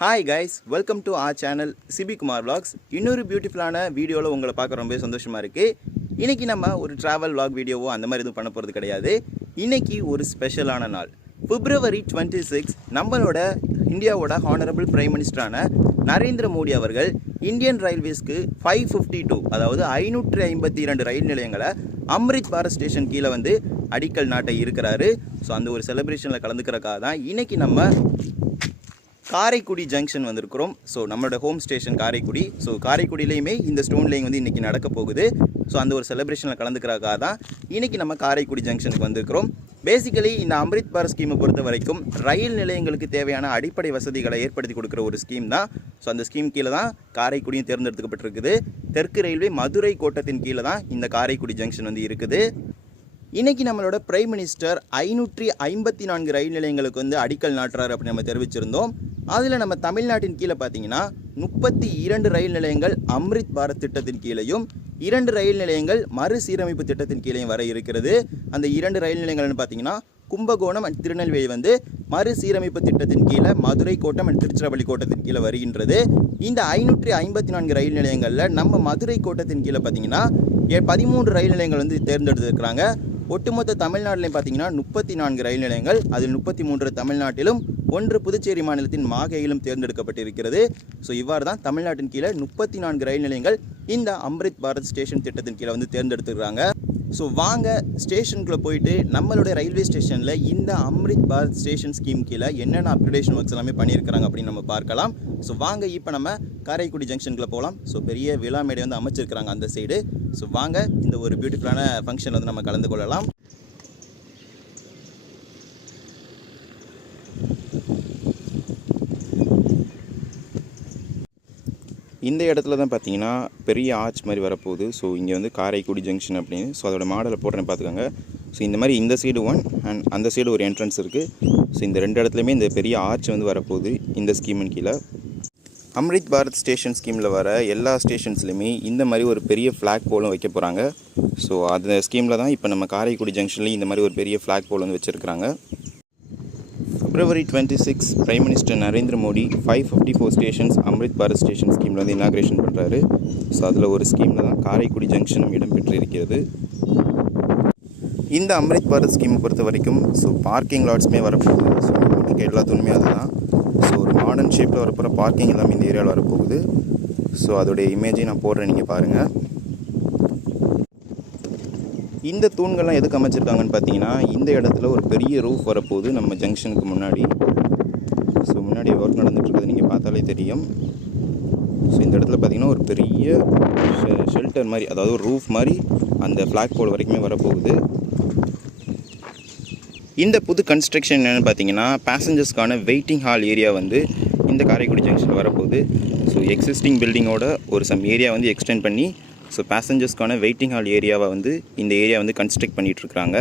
Hi guys welcome to our channel Sibi Kumar vlogs. இன்னொரு பியூட்டிஃபுல்லான வீடியோவில் உங்களை பார்க்க ரொம்ப சந்தோஷமாக இருக்குது இன்றைக்கி நம்ம ஒரு ட்ராவல் vlog வீடியோவோ அந்த மாதிரி எதுவும் பண்ண போகிறது கிடையாது. இன்றைக்கி ஒரு ஸ்பெஷலான நாள். பிப்ரவரி டுவெண்ட்டி சிக்ஸ் நம்மளோட இந்தியாவோட ஹானரபிள் பிரைம் மினிஸ்டரான நரேந்திர மோடி அவர்கள் இந்தியன் ரயில்வேஸ்க்கு ஃபைவ் ஃபிஃப்டி டூ அதாவது ஐநூற்றி ஐம்பத்தி இரண்டு ரயில் நிலையங்களை அம்ரித் பாரத் ஸ்டேஷன் கீழே வந்து அடிக்கல் நாட்டை இருக்கிறாரு. ஸோ அந்த ஒரு செலிப்ரேஷனில் கலந்துக்கிறக்காக தான் இன்றைக்கி நம்ம காரைக்குடி ஜங்ஷன் வந்திருக்கிறோம். ஸோ நம்மளோட ஹோம் ஸ்டேஷன் காரைக்குடி. ஸோ காரைக்குடியிலையுமே இந்த ஸ்டோன் லேயிங் வந்து இன்றைக்கி நடக்க போகுது. ஸோ அந்த ஒரு செலிப்ரேஷனில் கலந்துக்கிறக்காக தான் இன்றைக்கி நம்ம காரைக்குடி ஜங்ஷனுக்கு வந்திருக்கிறோம். பேசிக்கலி இந்த அம்ரித் பார் ஸ்கீமை பொறுத்த வரைக்கும் ரயில் நிலையங்களுக்கு தேவையான அடிப்படை வசதிகளை ஏற்படுத்தி கொடுக்குற ஒரு ஸ்கீம் தான். ஸோ அந்த ஸ்கீம் கீழே தான் காரைக்குடியும் தேர்ந்தெடுக்கப்பட்டிருக்குது. தெற்கு ரயில்வே மதுரை கோட்டத்தின் கீழே தான் இந்த காரைக்குடி ஜங்ஷன் வந்து இருக்குது. இன்றைக்கி நம்மளோட பிரைம் மினிஸ்டர் ஐநூற்றி ஐம்பத்தி நான்கு ரயில் நிலையங்களுக்கு வந்து அடிக்கல் நாட்டுறாரு அப்படின்னு நம்ம தெரிவிச்சிருந்தோம். அதில் நம்ம தமிழ்நாட்டின் கீழே பார்த்தீங்கன்னா முப்பத்தி இரண்டு ரயில் நிலையங்கள் அம்ரித் பாரத் திட்டத்தின் கீழேயும் இரண்டு ரயில் நிலையங்கள் மறுசீரமைப்பு திட்டத்தின் கீழேயும் வர இருக்கிறது. அந்த இரண்டு ரயில் நிலையங்கள்னு பார்த்தீங்கன்னா கும்பகோணம் அண்ட் திருநெல்வேலி வந்து மறுசீரமைப்பு திட்டத்தின் கீழே மதுரை கோட்டம் அண்ட் திருச்சிராப்பள்ளி கோட்டத்தின் கீழே வருகின்றது. இந்த ஐநூற்றி ஐம்பத்தி நான்கு ரயில் நிலையங்களில் நம்ம மதுரை கோட்டத்தின் கீழே பார்த்தீங்கன்னா ஏ- பதிமூன்று ரயில் நிலையங்கள் வந்து தேர்ந்தெடுத்திருக்கிறாங்க. ஒட்டுமொத்த தமிழ்நாட்டிலையும் பார்த்தீங்கன்னா முப்பத்தி நான்கு ரயில் நிலையங்கள் அதில் முப்பத்தி மூன்று தமிழ்நாட்டிலும் ஒன்று புதுச்சேரி மாநிலத்தின் மாகேயிலும் தேர்ந்தெடுக்கப்பட்டிருக்கிறது. ஸோ இவ்வாறு தான் தமிழ்நாட்டின் கீழே முப்பத்தி நான்கு ரயில் நிலையங்கள் இந்த அம்ரித் பாரத் ஸ்டேஷன் திட்டத்தின் கீழே வந்து தேர்ந்தெடுத்துக்கிறாங்க ஸோ வாங்க ஸ்டேஷனுக்குள்ளே போயிட்டு நம்மளுடைய ரயில்வே ஸ்டேஷனில் இந்த அம்ரித் பாரத் ஸ்டேஷன் ஸ்கீம் கீழே என்னென்ன அப்கிரேடேஷன் ஒர்க்ஸ் எல்லாமே பண்ணியிருக்கிறாங்க அப்படின்னு நம்ம பார்க்கலாம். ஸோ வாங்க இப்போ நம்ம காரைக்குடி ஜங்ஷனுக்குள்ளே போகலாம் ஸோ பெரிய விழா மேடை வந்து அமைச்சிருக்கிறாங்க அந்த சைடு ஸோ வாங்க இந்த ஒரு பியூட்டிஃபுல்லான ஃபங்க்ஷன் வந்து நம்ம கலந்து கொள்ளலாம். இந்த இடத்துல தான் பார்த்தீங்கன்னா பெரிய ஆர்ச் மாதிரி வரப்போகுது. ஸோ இங்கே வந்து காரைக்குடி ஜங்ஷன் அப்படின்னு ஸோ அதோட மாடலை போடுறேன் பார்த்துக்கோங்க. ஸோ இந்த மாதிரி இந்த சைடு ஒன் அண்ட் அந்த சைடு ஒரு என்ட்ரன்ஸ் இருக்குது ஸோ இந்த ரெண்டு இடத்துலையுமே இந்த பெரிய ஆர்ச் வந்து வரப்போகுது இந்த ஸ்கீமின் கீழே. அம்ரித் பாரத் ஸ்டேஷன் ஸ்கீமில் வர எல்லா ஸ்டேஷன்ஸ்லையுமே இந்த மாதிரி ஒரு பெரிய ஃப்ளாக் போலும் வைக்க போகிறாங்க ஸோ அந்த ஸ்கீமில் தான் இப்போ நம்ம காரைக்குடி ஜங்ஷன்லேயும் இந்த மாதிரி ஒரு பெரிய ஃப்ளாக் போல் வந்து வச்சுருக்கிறாங்க. February twenty six prime minister Narendra Modi five fifty four stations Amrit Bharat station ஸ்கீமில் வந்து இனாக்ரேஷன் பண்ணுறாரு ஸோ அதில் ஒரு ஸ்கீமில் தான் காரைக்குடி ஜங்ஷனும் இடம்பெற்று இருக்கிறது இந்த அம்ரித் பாரத் ஸ்கீமை பொறுத்த வரைக்கும் ஸோ பார்க்கிங் லாட்ஸுமே வரப்போகுது. ஸோ நமக்கு எல்லாத்துக்குமே அதுதான். ஸோ ஒரு மாடர்ன் ஷேப்பில் வரப்போகிற பார்க்கிங் எல்லாமே இந்த ஏரியாவில் வரப்போகுது. ஸோ அதோடைய இமேஜை நான் போடுறேன் நீங்கள் பாருங்கள் இந்த தூண்கள்லாம் எதுக்கு அமைச்சிருக்காங்கன்னு பார்த்தீங்கன்னா இந்த இடத்துல ஒரு பெரிய ரூஃப் வரப்போகுது நம்ம ஜங்ஷனுக்கு முன்னாடி. ஸோ முன்னாடி ஒர்க் நடந்துட்டுருக்குது. நீங்கள் பார்த்தாலே தெரியும். ஸோ இந்த இடத்துல பார்த்தீங்கன்னா ஒரு பெரிய ஷெல்டர் மாதிரி அதாவது ஒரு ரூஃப் மாதிரி அந்த ஃப்ளாக் போல் வரைக்குமே வரப்போகுது. இந்த புது கன்ஸ்ட்ரக்ஷன் என்னென்னு பார்த்தீங்கன்னா பேசஞ்சர்ஸ்க்கான வெயிட்டிங் ஹால் ஏரியா வந்து இந்த காரைக்குடி ஜங்ஷன் வரப்போகுது. ஸோ எக்ஸிஸ்டிங் பில்டிங்கோட ஒரு சம் ஏரியா வந்து எக்ஸ்டெண்ட் பண்ணி ஸோ பேசஞ்சர்ஸ்க்கான வெயிட்டிங் ஹால் ஏரியாவை வந்து இந்த ஏரியா வந்து கன்ஸ்ட்ரக்ட் பண்ணிகிட்டு இருக்கிறாங்க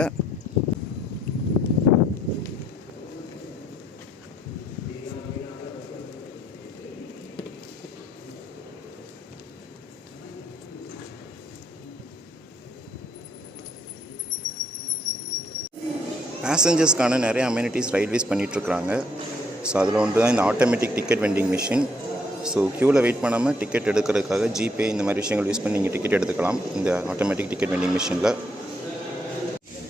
பேசஞ்சர்ஸ்க்கான நிறைய அம்யூனிட்டிஸ் ரயில்வேஸ் பண்ணிகிட்ருக்குறாங்க ஸோ அதில் ஒன்று தான் இந்த automatic ticket vending machine so க்யூவில் வெயிட் பண்ணாமல் டிக்கெட் எடுக்கிறதுக்காக ஜிபே இந்த மாதிரி விஷயங்கள் யூஸ் பண்ணி நீங்கள் டிக்கெட் எடுத்துக்கலாம். இந்த ஆட்டோமேட்டிக் டிக்கெட் வெண்டிங் மிஷினில்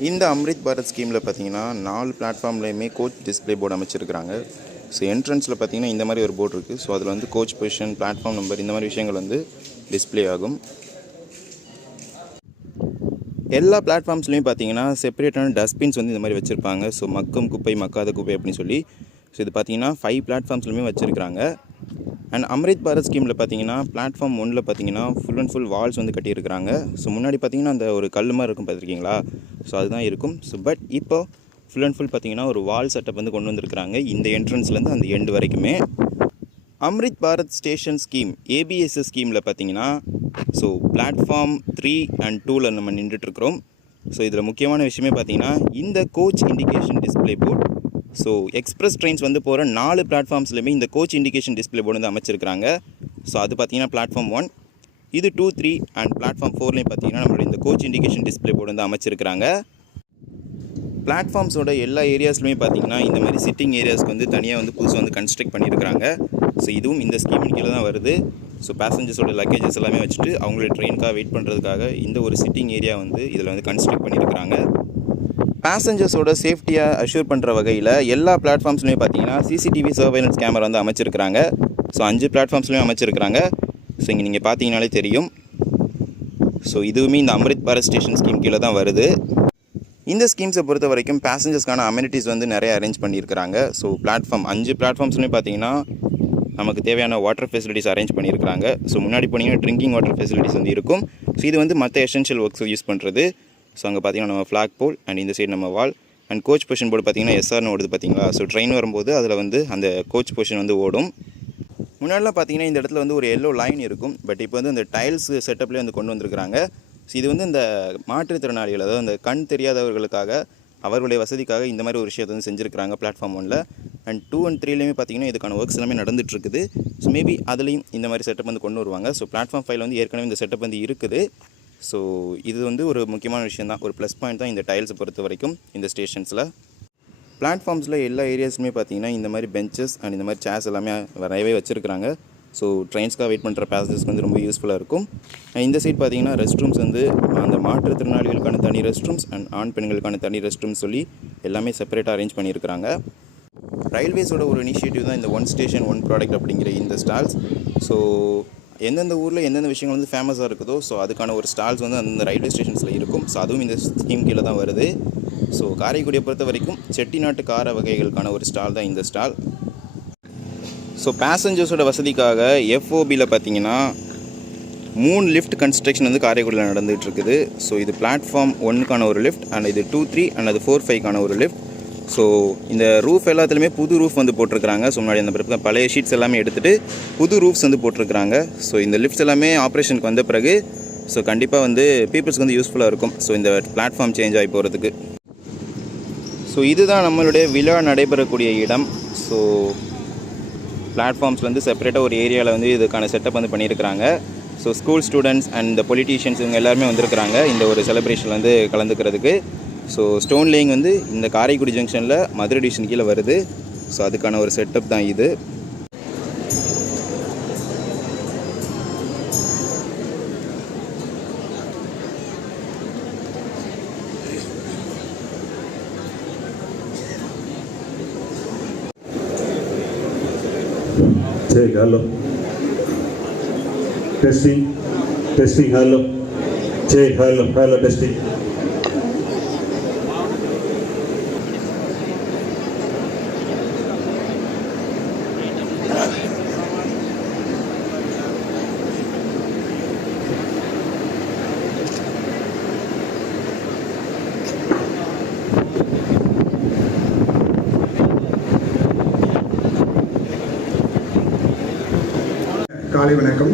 இந்த அம்ரித் பாரத் ஸ்கீமில் பார்த்தீங்கன்னா நாலு பிளாட்ஃபார்ம்லேயுமே கோச் டிஸ்ப்ளே போர்டு அமைச்சிருக்கிறாங்க. ஸோ என்ட்ரன்ஸில் பார்த்தீங்கன்னா இந்த மாதிரி ஒரு போர்டு இருக்குது ஸோ அதில் வந்து கோச் பொசிஷன் பிளாட்ஃபார்ம் நம்பர் இந்த மாதிரி விஷயங்கள் வந்து டிஸ்ப்ளே ஆகும். எல்லா பிளாட்ஃபார்ம்ஸ்லையும் பார்த்தீங்கன்னா செப்பரேட்டான டஸ்ட்பின்ஸ் வந்து இந்த மாதிரி வச்சுருப்பாங்க. ஸோ மக்கும் குப்பை மக்காத குப்பை அப்படின்னு சொல்லி. ஸோ இது பார்த்தீங்கன்னா ஃபைவ் பிளாட்ஃபார்ம்ஸ்லையுமே வச்சுருக்காங்க அண்ட் அம்ரித் பாரத் ஸ்கீமில் பார்த்தீங்கன்னா பிளாட்ஃபார்ம் ஒன்றில் பார்த்தீங்கன்னா ஃபுல் அண்ட் ஃபுல் வால்ஸ் வந்து கட்டியிருக்கிறாங்க. ஸோ முன்னாடி பார்த்தீங்கன்னா அந்த ஒரு கல் மாதிரி இருக்கும் பார்த்துருக்கீங்களா ஸோ அதுதான் இருக்கும். ஸோ பட் இப்போ ஃபுல் அண்ட் ஃபுல் பார்த்தீங்கன்னா ஒரு வால் செட்டப் வந்து கொண்டு வந்திருக்கிறாங்க. இந்த என்ட்ரன்ஸ்லேருந்து அந்த எண்டு வரைக்குமே. Amrit Bharat station scheme ABSS ஸ்கீமில் பார்த்தீங்கன்னா ஸோ பிளாட்ஃபார்ம் த்ரீ அண்ட் டூவில் நம்ம நின்றுட்டுருக்குறோம் ஸோ இதில் முக்கியமான விஷயமே பார்த்தீங்கன்னா இந்த coach indication display board so express trains வந்து போகிற நாலு பிளாட்ஃபார்ம்ஸ்லையுமே இந்த கோச் இண்டிகேஷன் டிஸ்ப்ளே போர்டு வந்து அமைச்சிருக்கிறாங்க. ஸோ அது பார்த்தீங்கன்னா பிளாட்ஃபார்ம் ஒன் இது டூ த்ரீ அண்ட் பிளாட்ஃபார்ம் ஃபோர்லேயும் பார்த்தீங்கன்னா நம்மளுடைய இந்த கோச் இண்டிகேஷன் டிஸ்ப்ளே போர்டு வந்து அமைச்சிருக்கிறாங்க. பிளாட்ஃபார்ம்ஸோட எல்லா ஏரியாஸ்லையுமே பார்த்தீங்கன்னா இந்த மாதிரி சிட்டிங் ஏரியாஸ்க்கு வந்து தனியாக வந்து புதுசாக வந்து கன்ஸ்ட்ரக்ட் பண்ணியிருக்கிறாங்க ஸோ இதுவும் இந்த ஸ்கீமின் கீழே தான் வருது. ஸோ பேசஞ்சர்ஸோட லக்கேஜஸ் எல்லாமே வச்சுட்டு அவங்களோட ட்ரெயினுக்காக வெயிட் பண்ணுறதுக்காக இந்த ஒரு சிட்டிங் ஏரியா வந்து இதில் வந்து கன்ஸ்ட்ரக்ட் பண்ணியிருக்கிறாங்க பேசஞ்சர்ஸோட சேஃப்டியாக அஷ்யூர் பண்ணுற வகையில் எல்லா பிளாட்ஃபார்ம்ஸ்லையும் பார்த்தீங்கன்னா சிசிடிவி சர்வைலன்ஸ் கேமரா வந்து அமைச்சிருக்கிறாங்க. ஸோ அஞ்சு பிளாட்ஃபார்ம்ஸ்லையும் அமைச்சிருக்கிறாங்க. ஸோ இங்கே நீங்கள் பார்த்தீங்கனாலே தெரியும். ஸோ இதுவுமே இந்த அம்ரித் பாரத் ஸ்டேஷன் ஸ்கீம் கீழே தான் வருது. இந்த ஸ்கீம்ஸை பொறுத்த வரைக்கும் பேசஞ்சர்ஸ்க்கான அமெனிட்டிஸ் வந்து நிறைய அரேஞ்ச் பண்ணியிருக்கிறாங்க. ஸோ பிளாட்ஃபார்ம் அஞ்சு பிளாட்ஃபார்ம்ஸ்லையும் பார்த்தீங்கன்னா நமக்கு தேவையான வாட்டர் ஃபெசிலிட்டிஸ் அரேஞ்ச் பண்ணியிருக்கிறாங்க. ஸோ முன்னாடி போனீங்கன்னா ட்ரிங்கிங் வாட்டர் ஃபெசிலிட்டிஸ் வந்து இருக்கும். ஸோ இது வந்து மற்ற எசென்ஷியல் ஒர்க்ஸ் யூஸ் பண்ணுறது ஸோ அங்கே பார்த்தீங்கன்னா நம்ம ஃப்ளாக் போல் அண்ட் இந்த சைடு நம்ம wall and coach position board பார்த்தீங்கன்னா எஸ்ஆர்னு ஓடுது பார்த்தீங்களா ஸோ ட்ரெயின் வரும்போது அதில் வந்து அந்த கோச் பொசிஷன் வந்து ஓடும். முன்னாடிலாம் பார்த்தீங்கன்னா இந்த இடத்துல வந்து ஒரு எல்லோ லைன் இருக்கும். பட் இப்போ வந்து இந்த டைல்ஸ் செட்டப்லேயே வந்து கொண்டு வந்திருக்கிறாங்க. ஸோ இது வந்து இந்த மாற்றுத்திறனாளிகள் அதாவது அந்த கண் தெரியாதவர்களுக்காக அவர்களுடைய வசதிக்காக இந்த மாதிரி ஒரு விஷயத்தை வந்து செஞ்சுருக்கிறாங்க பிளாட்ஃபார்ம் ஒனில். அண்ட் டூ அண்ட் த்ரீலேயுமே பார்த்தீங்கன்னா இதுக்கான ஒர்க்ஸ் எல்லாமே நடந்துகிட்ருக்குது ஸோ மேபி அதுலேயும் இந்த மாதிரி செட்டப் வந்து கொண்டு வருவாங்க. ஸோ பிளாட்ஃபார்ம் ஃபைவ் வந்து ஏற்கனவே இந்த செட்டப் வந்து இருக்குது. ஸோ இது வந்து ஒரு முக்கியமான விஷயம் தான் ஒரு ப்ளஸ் பாயிண்ட் தான் இந்த டைல்ஸை பொறுத்த வரைக்கும் இந்த ஸ்டேஷன்ஸில் பிளாட்ஃபார்ம்ஸில் எல்லா ஏரியாஸுமே பார்த்தீங்கன்னா இந்த மாதிரி பெஞ்சஸ் அண்ட் இந்த மாதிரி சேர்ஸ் எல்லாமே நிறையவே வச்சுருக்கிறாங்க. ஸோ ட்ரெயின்ஸ்க்காக வெயிட் பண்ணுற பேசஞ்சர்ஸ்க்கு வந்து ரொம்ப யூஸ்ஃபுல்லாக இருக்கும். இந்த சைட் பார்த்தீங்கன்னா ரெஸ்ட் ரூம்ஸ் வந்து அந்த மாற்றுத்திறனாளிகளுக்கான தனி ரெஸ்ட் ரூம்ஸ் அண்ட் ஆண் பெண்களுக்கான தனி ரெஸ்ட் ரூம்ஸ் சொல்லி எல்லாமே செப்பரேட்டாக அரேஞ்ச் பண்ணியிருக்கிறாங்க. ரயில்வேஸோட ஒரு இனிஷியேட்டிவ் தான் இந்த ஒன் ஸ்டேஷன் ஒன் ப்ராடக்ட் அப்படிங்கிற இந்த ஸ்டால்ஸ் ஸோ எந்தெந்த ஊரில் எந்தெந்த விஷயங்கள் வந்து ஃபேமஸாக இருக்குதோ ஸோ அதுக்கான ஒரு ஸ்டால்ஸ் வந்து அந்த ரயில்வே ஸ்டேஷன்ஸில் இருக்கும். ஸோ அதுவும் இந்த ஸ்கீம் கீழே தான் வருது. ஸோ காரைக்குடியை பொறுத்த வரைக்கும் செட்டிநாட்டு கார வகைகளுக்கான ஒரு ஸ்டால் தான் இந்த ஸ்டால் ஸோ பேசஞ்சர்ஸோட வசதிக்காக எஃப்ஓபியில் பார்த்தீங்கன்னா மூணு லிஃப்ட் கன்ஸ்ட்ரக்ஷன் வந்து காரைக்குடியில் நடந்துகிட்டு இருக்குது. ஸோ இது பிளாட்ஃபார்ம் ஒன்றுக்கான ஒரு லிஃப்ட் அண்ட் இது டூ த்ரீ அண்ட் அது ஃபோர் ஃபைவ்க்கான ஒரு லிஃப்ட் ஸோ இந்த ரூஃப் எல்லாத்துலேயுமே புது ரூஃப் வந்து போட்டிருக்கிறாங்க. ஸோ முன்னாடி அந்த பிறகு பழைய ஷீட்ஸ் எல்லாமே எடுத்துகிட்டு புது ரூஃப்ஸ் வந்து போட்டிருக்கிறாங்க. ஸோ இந்த லிஃப்ட்ஸ் எல்லாமே ஆப்ரேஷனுக்கு வந்த பிறகு ஸோ கண்டிப்பாக வந்து பீப்புள்ஸ்க்கு வந்து யூஸ்ஃபுல்லாக இருக்கும். ஸோ இந்த பிளாட்ஃபார்ம் சேஞ்ச் ஆகி போகிறதுக்கு ஸோ இதுதான் நம்மளுடைய விழா நடைபெறக்கூடிய இடம். ஸோ பிளாட்ஃபார்ம்ஸ் வந்து செப்பரேட்டாக ஒரு ஏரியாவில் வந்து இதுக்கான செட்டப் வந்து பண்ணியிருக்கிறாங்க. ஸோ ஸ்கூல் ஸ்டூடெண்ட்ஸ் அண்ட் இந்த பொலிட்டீஷியன்ஸ் இவங்க எல்லாருமே வந்திருக்கிறாங்க. இந்த ஒரு செலிப்ரேஷன் வந்து கலந்துக்கிறதுக்கு. ஸோ ஸ்டோன் லேயிங் வந்து இந்த காரைக்குடி ஜங்ஷனில் மதுரை டிவிஷன் கீழே வருது ஸோ அதுக்கான ஒரு செட்டப் தான் இது Check, hello. Testing, testing, hello. Check, hello, hello, testing. காலை வணக்கம்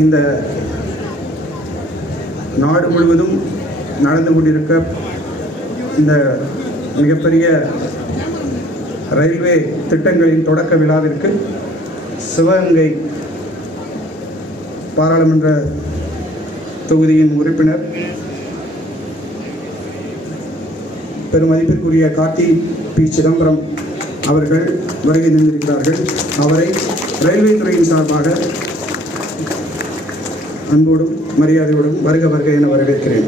இந்த நாடு முழுவதும் நடந்து கொண்டிருக்க இந்த மிகப்பெரிய ரயில்வே திட்டங்களின் தொடக்க விழாவிற்கு சிவகங்கை பாராளுமன்ற தொகுதியின் உறுப்பினர் பெருமதிப்பிற்குரிய கார்த்தி பி. சிதம்பரம் அவர்கள் வருகை தந்திருக்கிறார்கள். அவரை ரயில்வே துறையின் சார்பாக அன்போடும் மரியாதையோடும் வருக வருக என வரவேற்கிறேன்.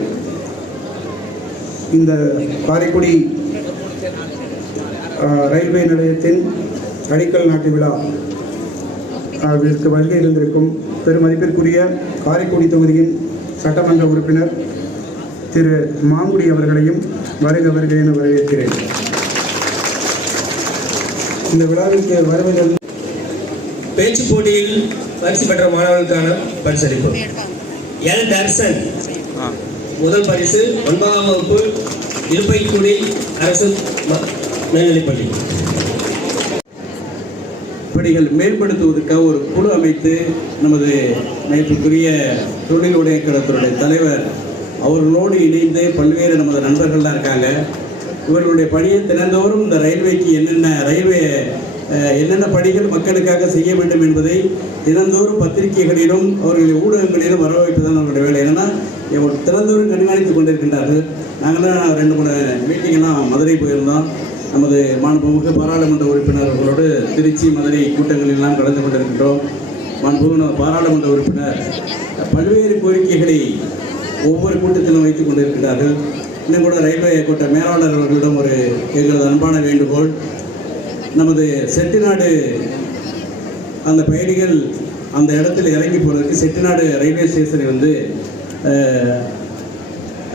இந்த காரைக்குடி ரயில்வே நிலையத்தின் அடிக்கல் நாட்டு விழா அஹ், இதற்கு வருகை இருந்திருக்கும் பெருமதிப்பிற்குரிய காரைக்குடி தொகுதியின் சட்டமன்ற உறுப்பினர் திரு மாங்குடி அவர்களையும் வருக வருக என வரவேற்கிறேன். இந்த விழாவிற்கு வருவதன் பேச்சு போட்டியில் பரிசு பெற்ற மாணவர்களுக்கான பரிசளிப்பு. எல். தர்சன் முதல் பரிசு ஒன்பதாம் வகுப்பு இருப்பைக்குடி அரசு மேல்நிலைப்பள்ளி. பணிகள் மேம்படுத்துவதற்காக ஒரு குழு அமைத்து நமது நேற்றுக்குரிய தொழில் உடையக்கடத்துடைய தலைவர் அவர்களோடு இணைந்து பல்வேறு நமது நண்பர்கள்லாம் இருக்காங்க. இவர்களுடைய பணியை தினந்தோறும் இந்த ரயில்வேக்கு என்னென்ன ரயில்வே என்னென்ன பணிகள் மக்களுக்காக செய்ய வேண்டும் என்பதை தினந்தோறும் பத்திரிகைகளிலும் அவர்களுடைய ஊடகங்களிலும் வர வைப்பதுதான் அவருடைய வேலை. என்னன்னா தினந்தோறும் கண்காணித்துக் கொண்டிருக்கின்றார்கள். நாங்களாம் ரெண்டு மூணு மீட்டிங்கெல்லாம் மதுரை போயிருந்தோம். நமது மாண்புமிகு பாராளுமன்ற உறுப்பினர்களோடு திருச்சி மதுரை கூட்டங்களெல்லாம் கலந்து கொண்டிருக்கின்றோம். மாண்புமிகு பாராளுமன்ற உறுப்பினர் பல்வேறு கோரிக்கைகளை ஒவ்வொரு கூட்டத்திலும் வைத்துக் கொண்டிருக்கிறார்கள். இன்னும் கூட ரயில்வே கோட்ட மேலாளர் அவர்களிடம் ஒரு எங்களது அன்பான வேண்டுகோள். நமது செட்டிநாடு அந்த பயணிகள் அந்த இடத்துல இறங்கி போகிறதுக்கு செட்டிநாடு ரயில்வே ஸ்டேஷனை வந்து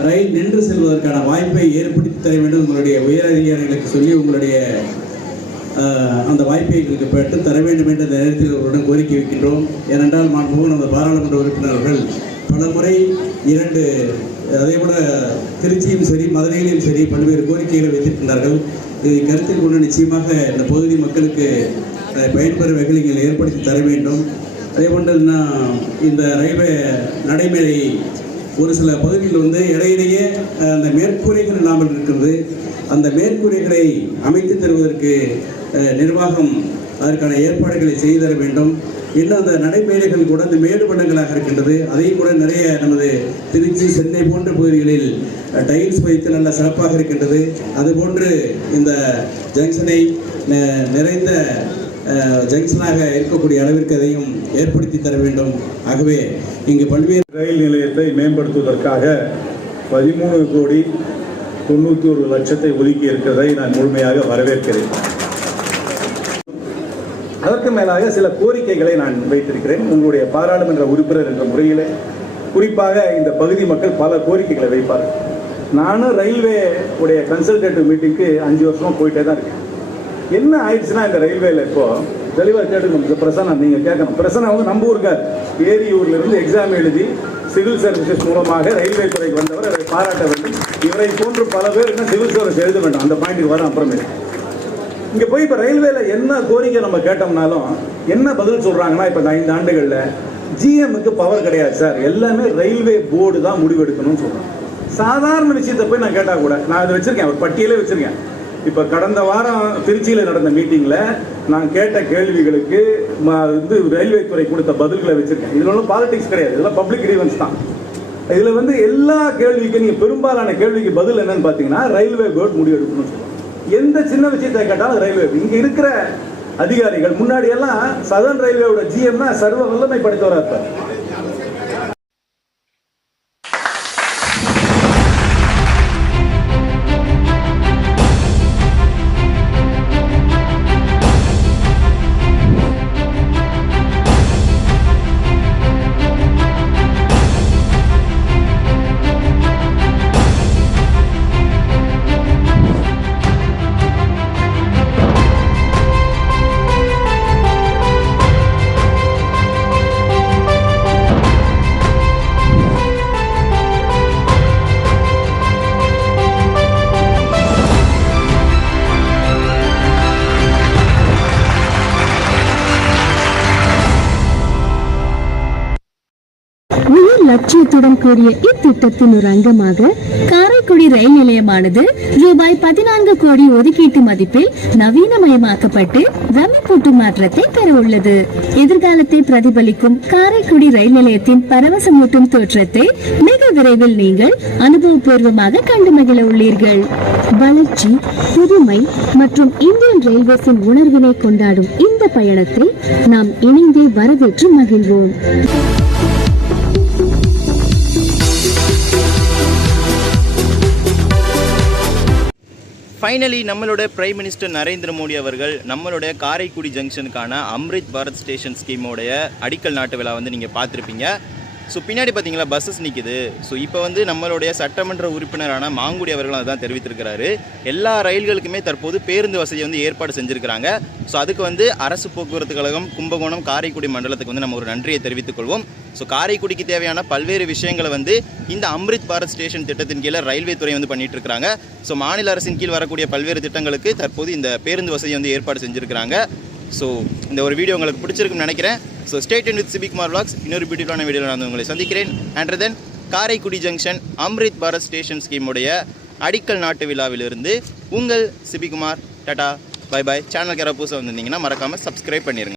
ரயில் நின்று செல்வதற்கான வாய்ப்பை ஏற்படுத்தி தர வேண்டும். உங்களுடைய உயர் அதிகாரிகளுக்கு சொல்லி உங்களுடைய அந்த வாய்ப்பை எங்களுக்கு பெற்று தர வேண்டும் என்ற நேரத்தில் அவருடன் கோரிக்கை வைக்கின்றோம். ஏனென்றால் மாண்புமிகு நமது பாராளுமன்ற உறுப்பினர்கள் பல முறை இரண்டு அதே போல திருச்சியும் சரி மதுரையிலும் சரி பல்வேறு கோரிக்கைகளை வைத்திருக்கின்றார்கள் இதை கருத்தில் கொண்டு நிச்சயமாக இந்த பகுதி மக்களுக்கு பயன்பெறும் வகையில் நீங்கள் ஏற்படுத்தி தர வேண்டும். அதே போன்று நான் இந்த ரயில்வே நடைமுறை ஒரு சில பகுதிகளில் வந்து இடையிடையே அந்த மேற்கூரைகள் இல்லாமல் இருக்கிறது. அந்த மேற்கூரைகளை அமைத்து தருவதற்கு நிர்வாகம் அதற்கான ஏற்பாடுகளை செய்து தர வேண்டும். இன்னும் அந்த நடைமேடைகள் கூட இந்த மேடு பண்டங்களாக இருக்கின்றது. அதையும் கூட நிறைய நமது திருச்சி சென்னை போன்ற பகுதிகளில் டைல்ஸ் வைத்து நல்ல சிறப்பாக இருக்கின்றது. அதுபோன்று இந்த ஜங்ஷனை நிறைந்த ஜங்ஷனாக இருக்கக்கூடிய அளவிற்கு அதையும் ஏற்படுத்தி தர வேண்டும். ஆகவே இங்கு பல்வேறு ரயில் நிலையத்தை மேம்படுத்துவதற்காக பதிமூணு கோடி தொண்ணூற்றி ஒரு லட்சத்தை ஒதுக்கி இருக்கிறதை நான் முழுமையாக வரவேற்கிறேன். அதற்கு மேலாக சில கோரிக்கைகளை நான் வைத்திருக்கிறேன். உங்களுடைய பாராளுமன்ற உறுப்பினர் என்ற முறையில். குறிப்பாக இந்த பகுதி மக்கள் பல கோரிக்கைகளை வைப்பார்கள். நானும் ரயில்வே உடைய கன்சல்டேட்டிவ் மீட்டிங்க்கு அஞ்சு வருஷமாக போயிட்டே தான் இருக்கேன். என்ன ஆயிடுச்சுன்னா இந்த ரயில்வேல இப்போ தெளிவாக கேட்டுக்கணும். பிரசனா நீங்கள் கேட்கணும். பிரசனா வந்து நம்ம ஊருக்கார். ஏரியூர்ல இருந்து எக்ஸாம் எழுதி சிவில் சர்வீசஸ் மூலமாக ரயில்வே துறைக்கு வந்தவர் அதை பாராட்ட வேண்டும். இவரை போன்று பல பேர் என்ன சிவில் சர்வீஸ் எழுத வேண்டும். அந்த பாயிண்ட்டுக்கு வர அப்புறமே இங்க போய் இப்ப ரயில்வேல என்ன கோரிக்கை நம்ம கேட்டோம்னாலும் என்ன பதில் சொல்றாங்கன்னா இப்ப ஐந்து ஆண்டுகள்ல ஜிஎம்முக்கு பவர் கிடையாது சார். எல்லாமே ரயில்வே போர்டு தான் முடிவெடுக்கணும்னு சொல்றாங்க. சாதாரண விஷயத்தை போய் நான் கேட்டா கூட நான் இதை வச்சிருக்கேன் ஒரு பட்டியலே வச்சிருக்கேன். இப்ப கடந்த வாரம் திருச்சியில நடந்த மீட்டிங்ல நான் கேட்ட கேள்விகளுக்கு வந்து ரயில்வே துறை கொடுத்த பதில்களை வச்சிருக்கேன். இதுல ஒன்றும் பாலிடிக்ஸ் கிடையாது. இதெல்லாம் பப்ளிக் ரீவன்ஸ் தான். இதுல வந்து எல்லா கேள்விக்கும் நீங்க பெரும்பாலான கேள்விக்கு பதில் என்னன்னு பாத்தீங்கன்னா ரயில்வே போர்டு முடிவெடுக்கணும்னு சொல்லுவாங்க எந்த சின்ன விஷயத்தை கேட்டாலும் ரயில்வே. இங்க இருக்கிற அதிகாரிகள் முன்னாடி எல்லாம் சதர்ன் ரயில்வேவோட ஜிஎம்னா சர்வ வல்லமை படைத்தவராக இருப்பார். லட்சியத்துடன் இத்திட்டத்தின் ஒரு அங்கமாக காரைக்குடி ரயில் நிலையமானது ரூபாய் பதினான்கு கோடி ஒதுக்கீட்டு மதிப்பில் நவீனமயமாக்கப்பட்டு ரமிப்பூட்டு மாற்றத்தை பெற உள்ளது எதிர்காலத்தை பிரதிபலிக்கும் காரைக்குடி ரயில் நிலையத்தின் பரவசமூட்டும் தோற்றத்தை மிக விரைவில் நீங்கள் அனுபவபூர்வமாக கண்டு மகிழ உள்ளீர்கள். வளர்ச்சி புதுமை மற்றும் இந்தியன் ரயில்வேஸின் உணர்வினை கொண்டாடும் இந்த பயணத்தை நாம் இணைந்தே வரவேற்று மகிழ்வோம். ஃபைனலி நம்மளோட பிரைம் மினிஸ்டர் நரேந்திர மோடி அவர்கள் நம்மளுடைய காரைக்குடி ஜங்ஷனுக்கான அம்ரித் பாரத் ஸ்டேஷன் ஸ்கீமோடைய அடிக்கல் நாட்டு விழா வந்து நீங்கள் பார்த்துருப்பீங்க. ஸோ பின்னாடி பார்த்தீங்களா பஸ்ஸஸ் நிற்கிது ஸோ இப்போ வந்து நம்மளுடைய சட்டமன்ற உறுப்பினரான மாங்குடி அவர்கள் அதுதான் தெரிவித்திருக்கிறாரு. எல்லா ரயில்களுக்குமே தற்போது பேருந்து வசதியை வந்து ஏற்பாடு செஞ்சுருக்கிறாங்க. ஸோ அதுக்கு வந்து அரசு போக்குவரத்து கழகம் கும்பகோணம் காரைக்குடி மண்டலத்துக்கு வந்து நம்ம ஒரு நன்றியை தெரிவித்துக் கொள்வோம். ஸோ காரைக்குடிக்கு தேவையான பல்வேறு விஷயங்களை வந்து இந்த அம்ரித் பாரத் ஸ்டேஷன் திட்டத்தின் கீழே ரயில்வே துறை வந்து பண்ணிட்டு இருக்கிறாங்க ஸோ மாநில அரசின் கீழ் வரக்கூடிய பல்வேறு திட்டங்களுக்கு தற்போது இந்த பேருந்து வசதி வந்து ஏற்பாடு செஞ்சுருக்கிறாங்க. ஸோ இந்த ஒரு வீடியோ உங்களுக்கு பிடிச்சிருக்குன்னு நினைக்கிறேன். So stay with Sibikumar vlogs. இன்னொரு பியூட்டிஃபுல்லான வீடியோவில் நான் உங்களை சந்திக்கிறேன். And then Karaikudi junction Amrit Bharat station ஸ்கீமுடைய அடிக்கல் நாட்டு விழாவிலிருந்து உங்கள் Sibikumar tata bye bye channel யாராவது புதுசாக வந்திருந்தீங்கன்னா மறக்காமல் சப்ஸ்கிரைப் பண்ணிடுங்க